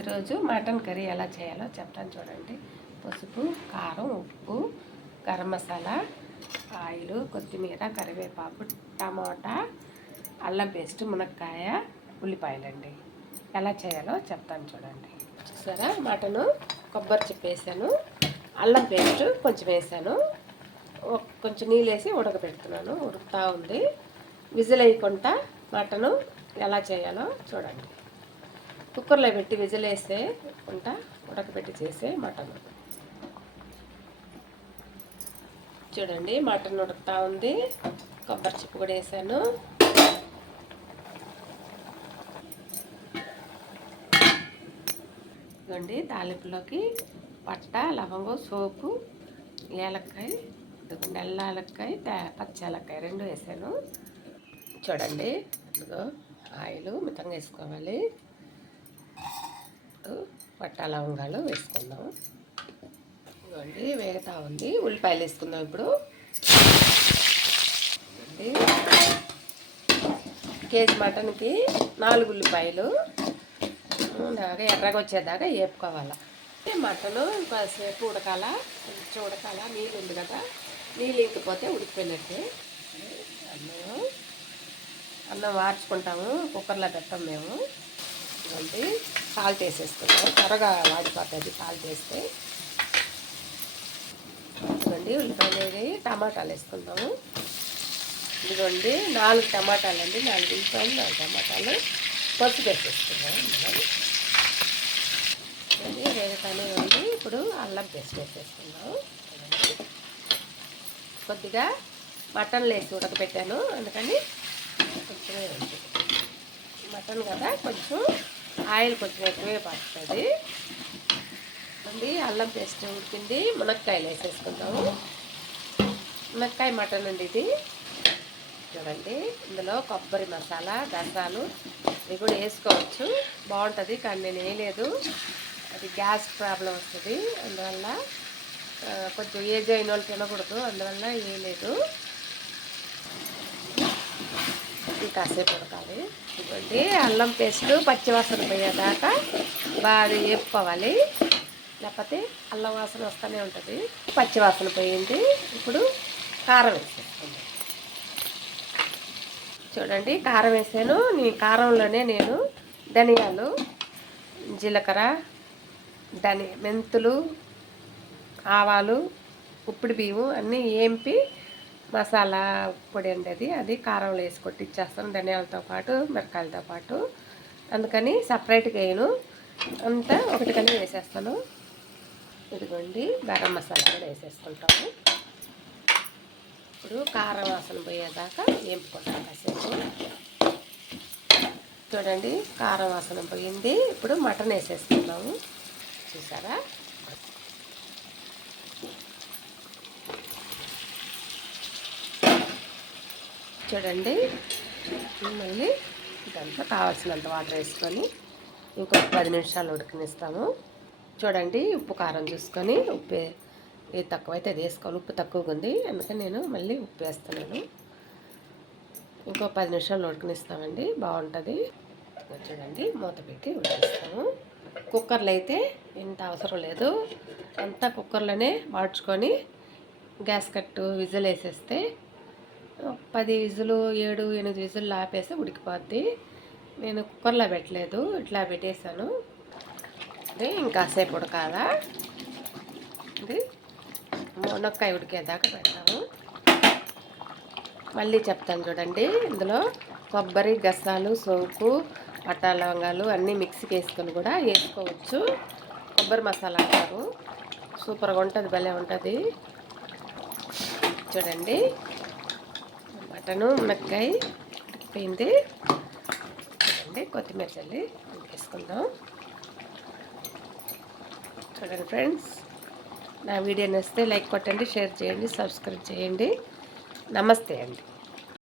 ఈరోజు mutton curry ఎలా చేయాలో చెప్తాను చూడండి. పసుపు, కారం, ఉప్పు, గరం మసాలా, ఆయిల్, కొత్తిమీర, కరివేపాకు, టమాటా, అల్లం పేస్ట్, మునక్కాయ, ఉల్లిపాయలండి. ఎలా చేయాలో చెప్తాను చూడండి. చూసారా, మటను కొబ్బరి చిప్ప వేసాను, అల్లం పేస్ట్ కొంచెం వేసాను, కొంచెం నీళ్ళు వేసి ఉడకబెడుతున్నాను. ఉడుకుతూ ఉంది. విజిల్ వేయకుండా మటను ఎలా చేయాలో చూడండి. కుక్కర్లో పెట్టి విజిల్ వేస్తే ఉడకబెట్టి చేసే మటన్. చూడండి, మటన్ ఉడుకుతూ ఉంది. కొబ్బరి చిప్పు కూడా వేసాను. ఇదిగోండి, తాలింపులోకి పట్ట, లవంగం, సోపు, ఏలక్కాయ, నల్ల ఏలక్కాయ, పచ్చి ఏలక్కాయ రెండు వేసాను. చూడండి, ఇదిగో ఆయిల్ మితంగా వేసుకోవాలి. పట్ట లవంగాలు వేసుకుందాం. ఇదిగోండి, వేగుతూ ఉంది. ఉల్లిపాయలు వేసుకుందాం ఇప్పుడు. కేజీ మటన్కి 4 ఉల్లిపాయలు ఎర్రగా వచ్చేదాకా వేపుకోవాలి. మటను కాసేపు ఉడకాల, కొంచెం ఉడకాల. నీళ్ళు ఉంది కదా, నీళ్ళు ఇంకిపోతే ఉడికిపోయినట్టే. అన్నం వార్చుకుంటాము, కుక్కర్లో పెట్టాం మేము. ఇదిగోండి, సాల్ట్ వేసేసుకుంటాం, త్వరగా వాడిపోతుంది సాల్ట్ వేస్తే. ఇదిగోండి, ఉల్లిపాయలు వేసి టమాటాలు వేసుకుందాము. ఇదిగోండి, 4 టమాటాలు అండి, 4 ఉల్లిపాయలు, 4 టమాటాలు. పసుపు వేసేసుకుందాం. ఇది వేగుతానే ఉంది. ఇప్పుడు అల్లం పేస్ట్ వేసేసుకుందాం. కొద్దిగా మటన్లు వేసి ఉడకబెట్టాను, అందుకని కొంచెమే ఉంది. మటన్ కదా, కొంచెం ఆయిల్ కొంచెం ఎక్కువే పడుతుంది. అండి, అల్లం పేస్ట్ ఉడికింది. మునక్కాయలు వేసేసుకుందాము. మునక్కాయ మటన్ అండి ఇది. చూడండి, ఇందులో కొబ్బరి మసాలా, గసాలు ఇవి కూడా వేసుకోవచ్చు, బాగుంటుంది. కానీ నేను వేయలేదు, అది గ్యాస్ ప్రాబ్లం వస్తుంది. అందువల్ల కొంచెం ఏజ్ అయిన వాళ్ళు తినకూడదు, అందువల్ల వేయలేదు. కాసేపు ఉడకాలి. ఇదిగోండి, అల్లం పేస్ట్ పచ్చివాసన పోయేదాకా బాగా వేపుకోవాలి, లేకపోతే అల్లం వాసన వస్తూనే ఉంటుంది. పచ్చివాసన పోయింది. ఇప్పుడు కారం వేసేసుకోండి. చూడండి, కారం వేసాను. కారంలోనే నేను ధనియాలు, జీలకర్ర, మెంతులు, ఆవాలు, ఉప్పుడు బియ్యం అన్నీ ఏంపి మసాలా పొడి అండి అది కారంలో వేసి కొట్టిచ్చేస్తాను, ధనియాలతో పాటు మిరకాయలతో పాటు. అందుకని సపరేట్గా వేయను, అంతా ఒకటికనే వేసేస్తాను. ఇదిగోండి, గరం మసాలా కూడా వేసేసుకుంటాము. ఇప్పుడు కారం వాసన పోయేదాకా వేపుకుంటాం కాసేపు. చూడండి, కారం వాసన పోయింది. ఇప్పుడు మటన్ వేసేసుకుందాము. చూసారా, చూడండి, మళ్ళీ దాంట్లో కావాల్సినంత వాటర్ వేసుకొని ఇంకొక 10 నిమిషాలు ఉడకనిస్తాము. చూడండి, ఉప్పు కారం చూసుకొని, ఉప్పు ఏది తక్కువైతే అది వేసుకోవాలి. ఉప్పు తక్కువగా ఉంది, అందుకని నేను మళ్ళీ ఉప్పు వేస్తున్నాను. ఇంకో 10 నిమిషాలు ఉడకనిస్తామండి, బాగుంటుంది. చూడండి, మూత పెట్టి ఉడికిస్తాము. కుక్కర్లో అయితే ఇంత అవసరం లేదు, అంతా కుక్కర్లోనే వాడ్చుకొని గ్యాస్ కట్టు విజిల్ వేసేస్తే 10 విజులు 7, 8 విజులు ఆపేసి ఉడికిపోద్ది. నేను కుక్కర్లో పెట్టలేదు, ఇట్లా పెట్టేశాను. అంటే ఇంకాసేపు ఉడకాలా. ఇది మునక్కాయ ఉడికేదాకా పెడతాము. మళ్ళీ చెప్తాను చూడండి, ఇందులో కొబ్బరి, గసాలు, సోపు, పట్టా లవంగాలు అన్నీ మిక్సీకి వేసుకొని కూడా వేసుకోవచ్చు. కొబ్బరి మసాలా అంటారు, సూపర్గా ఉంటుంది, భలే ఉంటుంది. చూడండి, మటను మునక్కాయ ఉడికిపోయింది. చూడండి, కొత్తిమీర చల్లి వేసుకుందాం. చూడండి ఫ్రెండ్స్, నా వీడియో నచ్చితే లైక్ కొట్టండి, షేర్ చేయండి, సబ్స్క్రైబ్ చేయండి. నమస్తే అండి.